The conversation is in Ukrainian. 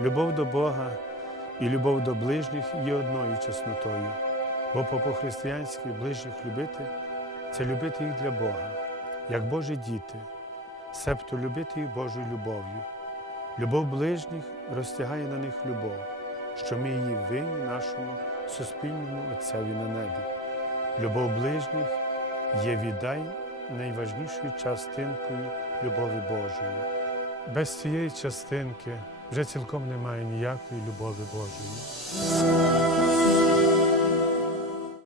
Любов до Бога і любов до ближніх є одною чеснотою, бо по християнськи ближніх любити це любити їх для Бога як Божі діти, себто любити їх Божою любов'ю. Любов ближніх розтягає на них любов, що ми її винні нашому суспільному Отцеві на небі. Любов ближніх є віддай найважнішою частинкою любові Божої. Без цієї частинки вже цілком немає ніякої любові Божої.